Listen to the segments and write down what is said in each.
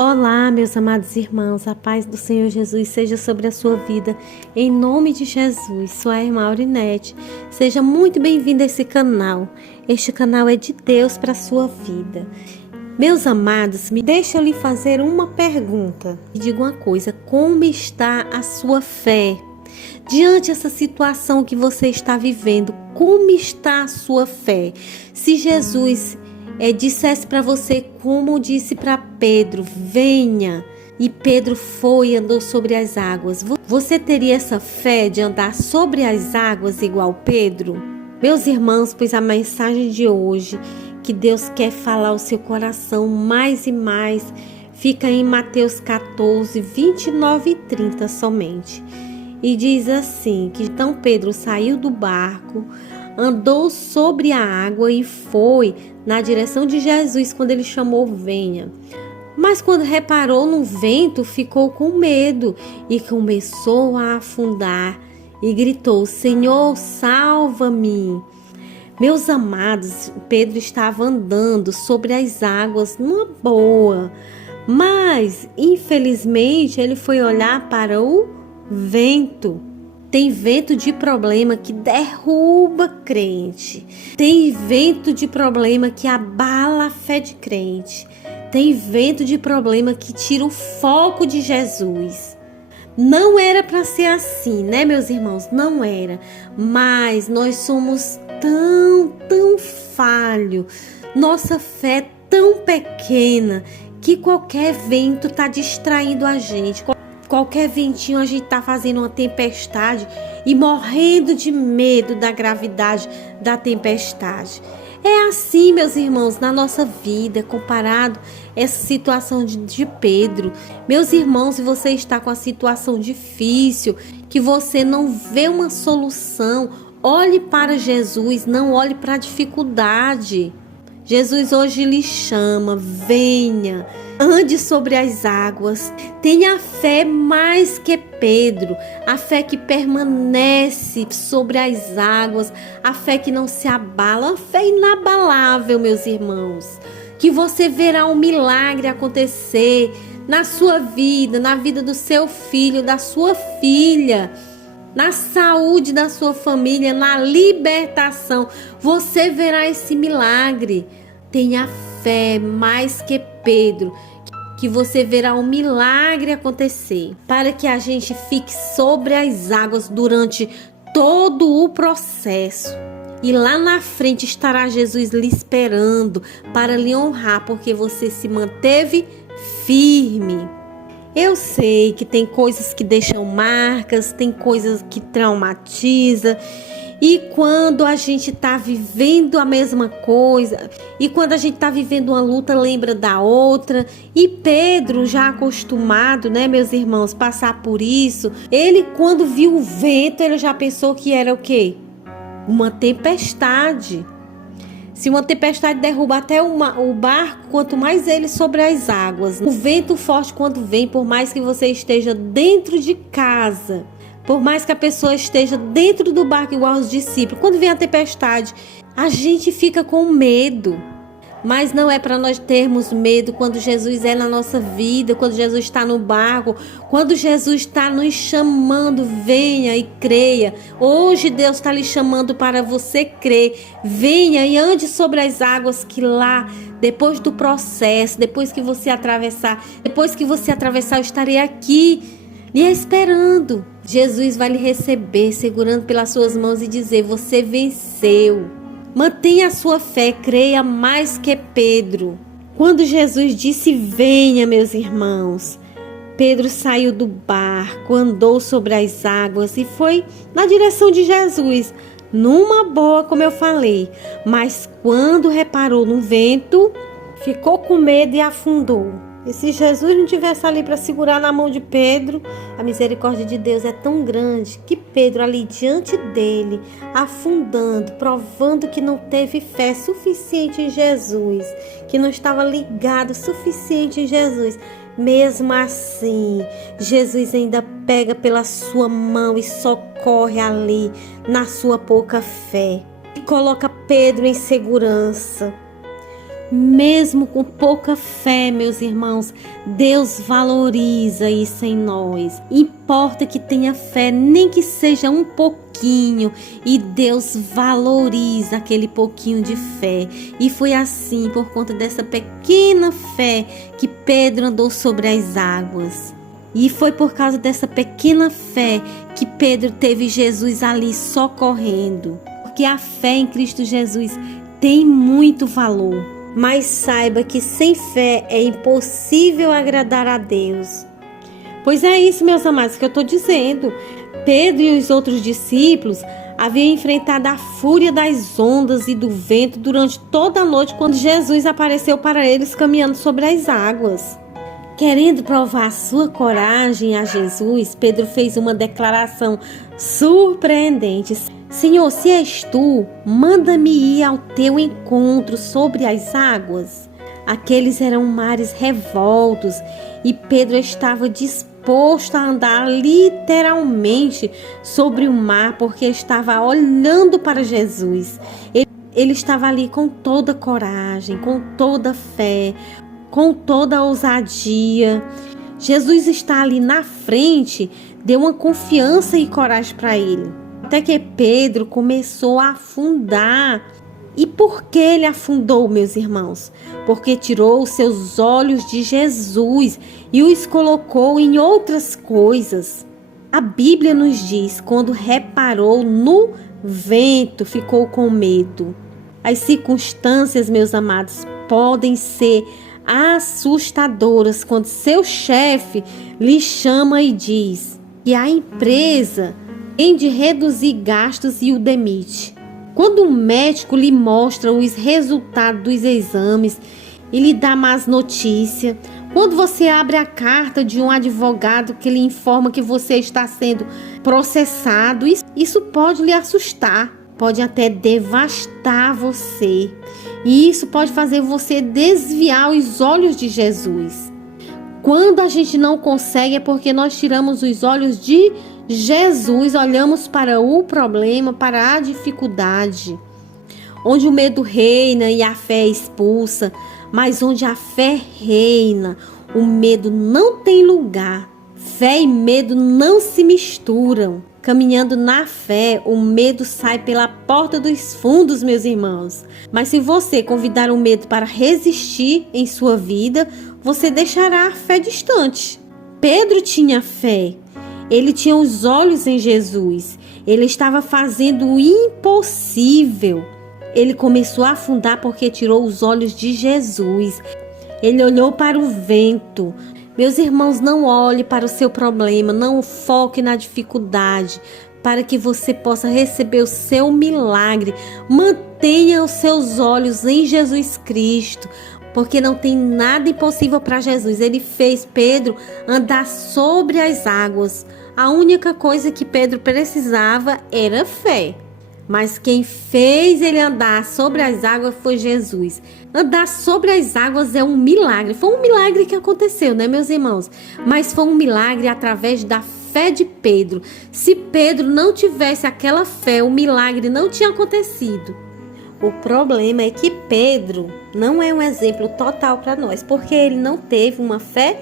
Olá, meus amados irmãos, a paz do Senhor Jesus seja sobre a sua vida, em nome de Jesus. Sou a irmã Aurinete, seja muito bem-vinda a esse canal. Este canal é de Deus para a sua vida. Meus amados, me deixa eu lhe fazer uma pergunta. Me diga uma coisa, como está a sua fé? Diante dessa situação que você está vivendo, como está a sua fé? Se Jesus dissesse para você, como disse para Pedro, venha, e Pedro foi e andou sobre as águas, você teria essa fé de andar sobre as águas igual Pedro? Meus irmãos, pois a mensagem de hoje, que Deus quer falar ao seu coração mais e mais, fica em Mateus 14, 29 e 30 somente. E diz assim, que então Pedro saiu do barco, andou sobre a água e foi na direção de Jesus quando ele chamou venha. Mas quando reparou no vento, ficou com medo e começou a afundar e gritou, Senhor, salva-me. Meus amados, Pedro estava andando sobre as águas numa boa, mas infelizmente ele foi olhar para o vento. Tem vento de problema que derruba crente. Tem vento de problema que abala a fé de crente. Tem vento de problema que tira o foco de Jesus. Não era para ser assim, né, meus irmãos? Não era. Mas nós somos tão falho. Nossa fé é tão pequena que qualquer vento está distraindo a gente. Qualquer ventinho a gente está fazendo uma tempestade e morrendo de medo da gravidade da tempestade. É assim, meus irmãos, na nossa vida, comparado essa situação de Pedro. Meus irmãos, se você está com a situação difícil, que você não vê uma solução, olhe para Jesus, não olhe para a dificuldade. Jesus hoje lhe chama, venha, ande sobre as águas, tenha fé mais que Pedro, a fé que permanece sobre as águas, a fé que não se abala, a fé inabalável, meus irmãos, que você verá um milagre acontecer na sua vida, na vida do seu filho, da sua filha, na saúde da sua família, na libertação, você verá esse milagre. Tenha fé mais que Pedro, que você verá um milagre acontecer, para que a gente fique sobre as águas durante todo o processo. E lá na frente estará Jesus lhe esperando para lhe honrar, porque você se manteve firme. Eu sei que tem coisas que deixam marcas, tem coisas que traumatizam. E quando a gente está vivendo a mesma coisa, e quando a gente está vivendo uma luta, lembra da outra. E Pedro, já acostumado, né, meus irmãos, passar por isso, ele quando viu o vento, ele já pensou que era o quê? Uma tempestade. Se uma tempestade derruba até o barco, quanto mais ele sobre as águas. O vento forte quando vem, por mais que você esteja dentro de casa, por mais que a pessoa esteja dentro do barco igual aos discípulos, quando vem a tempestade, a gente fica com medo. Mas não é para nós termos medo quando Jesus é na nossa vida, quando Jesus está no barco, quando Jesus está nos chamando, venha e creia. Hoje Deus está lhe chamando para você crer. Venha e ande sobre as águas, que lá, depois do processo, depois que você atravessar, eu estarei aqui lhe esperando. Jesus vai lhe receber, segurando pelas suas mãos e dizer, você venceu. Mantenha a sua fé, creia mais que Pedro. Quando Jesus disse, venha, meus irmãos, Pedro saiu do barco, andou sobre as águas e foi na direção de Jesus, numa boa, como eu falei. Mas quando reparou no vento, ficou com medo e afundou. E se Jesus não tivesse ali para segurar na mão de Pedro, a misericórdia de Deus é tão grande que Pedro ali diante dele, afundando, provando que não teve fé suficiente em Jesus, que não estava ligado suficiente em Jesus. Mesmo assim, Jesus ainda pega pela sua mão e socorre ali na sua pouca fé e coloca Pedro em segurança. Mesmo com pouca fé, meus irmãos, Deus valoriza isso em nós. Importa que tenha fé, nem que seja um pouquinho, e Deus valoriza aquele pouquinho de fé. E foi assim, por conta dessa pequena fé, que Pedro andou sobre as águas. E foi por causa dessa pequena fé que Pedro teve Jesus ali socorrendo. Porque a fé em Cristo Jesus tem muito valor. Mas saiba que sem fé é impossível agradar a Deus. Pois é isso, meus amados, que eu estou dizendo. Pedro e os outros discípulos haviam enfrentado a fúria das ondas e do vento durante toda a noite, quando Jesus apareceu para eles caminhando sobre as águas. Querendo provar sua coragem a Jesus, Pedro fez uma declaração surpreendente. Senhor, se és tu, manda-me ir ao teu encontro sobre as águas. Aqueles eram mares revoltos e Pedro estava disposto a andar literalmente sobre o mar, porque estava olhando para Jesus. Ele estava ali com toda coragem, com toda fé, com toda ousadia. Jesus está ali na frente, deu uma confiança e coragem para ele. Até que Pedro começou a afundar. E por que ele afundou, meus irmãos? Porque tirou os seus olhos de Jesus e os colocou em outras coisas. A Bíblia nos diz, quando reparou no vento, ficou com medo. As circunstâncias, meus amados, podem ser assustadoras quando seu chefe lhe chama e diz que a empresa tem de reduzir gastos e o demite. Quando um médico lhe mostra os resultados dos exames e lhe dá más notícias. Quando você abre a carta de um advogado que lhe informa que você está sendo processado, isso pode lhe assustar, pode até devastar você. E isso pode fazer você desviar os olhos de Jesus. Quando a gente não consegue é porque nós tiramos os olhos de Jesus, olhamos para o problema, para a dificuldade. Onde o medo reina e a fé é expulsa, mas onde a fé reina, o medo não tem lugar. Fé e medo não se misturam. Caminhando na fé, o medo sai pela porta dos fundos, meus irmãos. Mas se você convidar o medo para resistir em sua vida, você deixará a fé distante. Pedro tinha fé. Ele tinha os olhos em Jesus. Ele estava fazendo o impossível. Ele começou a afundar porque tirou os olhos de Jesus. Ele olhou para o vento. Meus irmãos, não olhe para o seu problema, não foque na dificuldade, para que você possa receber o seu milagre. Mantenha os seus olhos em Jesus Cristo, porque não tem nada impossível para Jesus. Ele fez Pedro andar sobre as águas. A única coisa que Pedro precisava era fé. Mas quem fez ele andar sobre as águas foi Jesus. Andar sobre as águas é um milagre. Foi um milagre que aconteceu, né, meus irmãos? Mas foi um milagre através da fé de Pedro. Se Pedro não tivesse aquela fé, o milagre não tinha acontecido. O problema é que Pedro não é um exemplo total para nós, porque ele não teve uma fé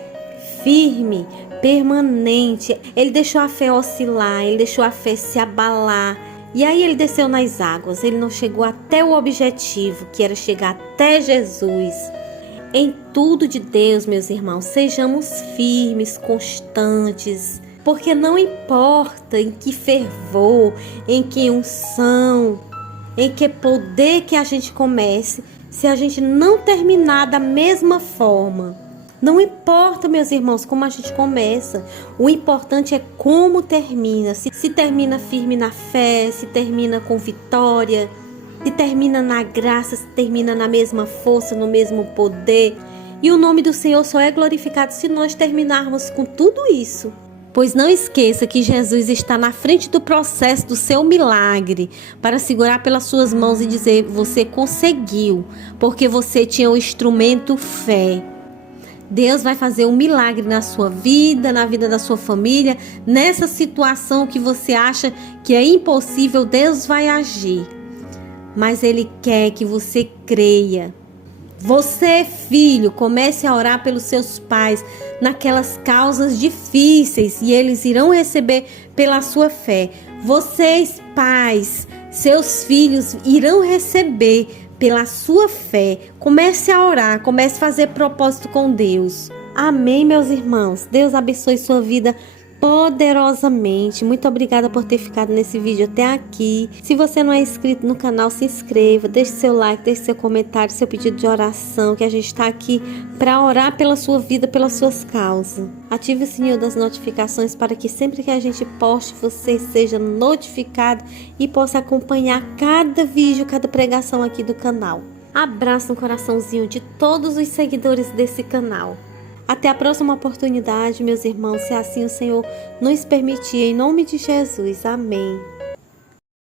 firme, permanente. Ele deixou a fé oscilar, ele deixou a fé se abalar. E aí ele desceu nas águas, ele não chegou até o objetivo, que era chegar até Jesus. Em tudo de Deus, meus irmãos, sejamos firmes, constantes, porque não importa em que fervor, em que unção, em que poder que a gente comece, se a gente não terminar da mesma forma. Não importa, meus irmãos, como a gente começa. O importante é como termina. Se termina firme na fé, se termina com vitória, se termina na graça, se termina na mesma força, no mesmo poder. E o nome do Senhor só é glorificado se nós terminarmos com tudo isso. Pois não esqueça que Jesus está na frente do processo do seu milagre para segurar pelas suas mãos e dizer: você conseguiu, porque você tinha o instrumento fé. Deus vai fazer um milagre na sua vida, na vida da sua família. Nessa situação que você acha que é impossível, Deus vai agir. Mas Ele quer que você creia. Você, filho, comece a orar pelos seus pais naquelas causas difíceis e eles irão receber pela sua fé. Vocês, pais, seus filhos irão receber pela sua fé. Comece a orar, comece a fazer propósito com Deus. Amém, meus irmãos. Deus abençoe sua vida poderosamente. Muito obrigada por ter ficado nesse vídeo até aqui. Se você não é inscrito no canal, se inscreva, deixe seu like, deixe seu comentário, seu pedido de oração, que a gente está aqui para orar pela sua vida, pelas suas causas. Ative o sininho das notificações para que sempre que a gente poste, você seja notificado e possa acompanhar cada vídeo, cada pregação aqui do canal. Abraço no coraçãozinho de todos os seguidores desse canal. Até a próxima oportunidade, meus irmãos, se assim o Senhor nos permitir, em nome de Jesus. Amém.